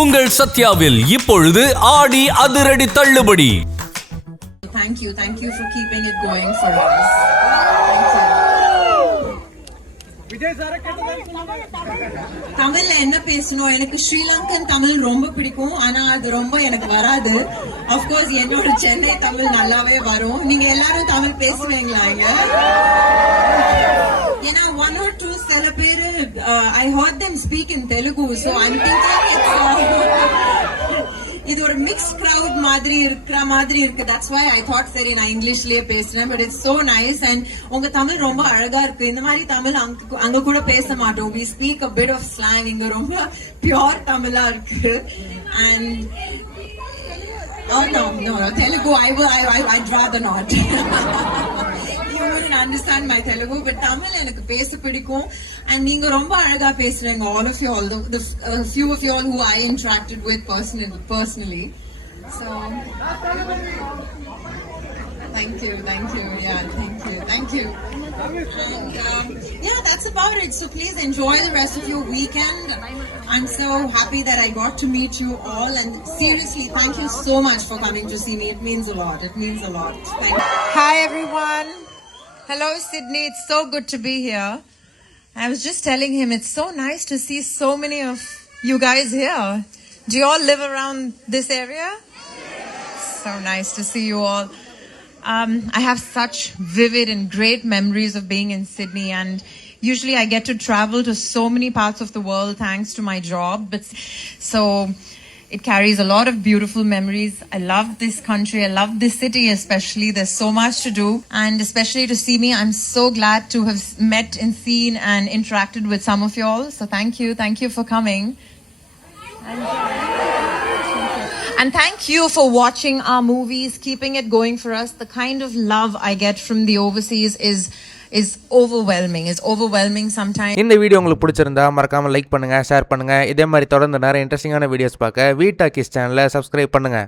உங்கள் சத்யாவில் இப்பொழுது ஆடி அதிரடி தள்ளுபடி. Thank you for keeping it going for us. தமிழ்ல என்ன பேசணும்? எனக்கு ஸ்ரீலங்கன் தமிழ் ரொம்ப பிடிக்கும், ஆனா அது ரொம்ப எனக்கு வராது. ஆஃப் கோர்ஸ் என்னோட சென்னை தமிழ் நல்லாவே வரும். நீங்க எல்லாரும் தமிழ் பேசுவீங்களா? ஏன்னா one or two சில பேரு I heard them speak in Telugu, so I'm thinking இது ஒரு மிக்ஸ்ட் கிரவுட் மாதிரி இருக்கு. That's why I thought சரி நான் இங்கிலீஷ்லயே பேசுறேன். But it's so nice and உங்க தமிழ் ரொம்ப அழகா இருக்கு. இந்த மாதிரி தமிழ் அங்க கூட பேச மாட்டோம். We speak a bit of slang. இங்க ரொம்ப பியூர் தமிழா இருக்கு. And no Telugu I'd rather not. You wouldn't understand my Telugu, but Tamil எனக்கு பேச பிடிக்கும். And நீங்க ரொம்ப அழகா பேசுறீங்க, all of you, all the few of you all who I interacted with personally. So thank you. Yeah, thank you. And yeah, that's about it. So please enjoy the rest of your weekend. I'm so happy that I got to meet you all, and seriously thank you so much for coming to see me. It means a lot. Thank you. Hi everyone. Hello Sydney, it's so good to be here. I was just telling him it's so nice to see so many of you guys here. Do you all live around this area? So nice to see you all. I have such vivid and great memories of being in Sydney, and usually I get to travel to so many parts of the world thanks to my job, but so it carries a lot of beautiful memories. I love this country. I love this city especially. There's so much to do, and especially to see me. I'm so glad to have met and seen and interacted with some of you all. So thank you for coming. And thank you for watching our movies, keeping it going for us. The kind of love I get from the overseas is overwhelming sometimes. இந்த video உங்களுக்கு பிடிச்சிருந்தா மறக்காம like பண்ணுங்க, share பண்ணுங்க. இதே மாதிரி தொடர்ந்து நிறைய இன்ட்ரெஸ்டிங்கான வீடியோஸ் பார்க்க வீ டாக்கீஸ் சேனலை சப்ஸ்கிரைப் பண்ணுங்க.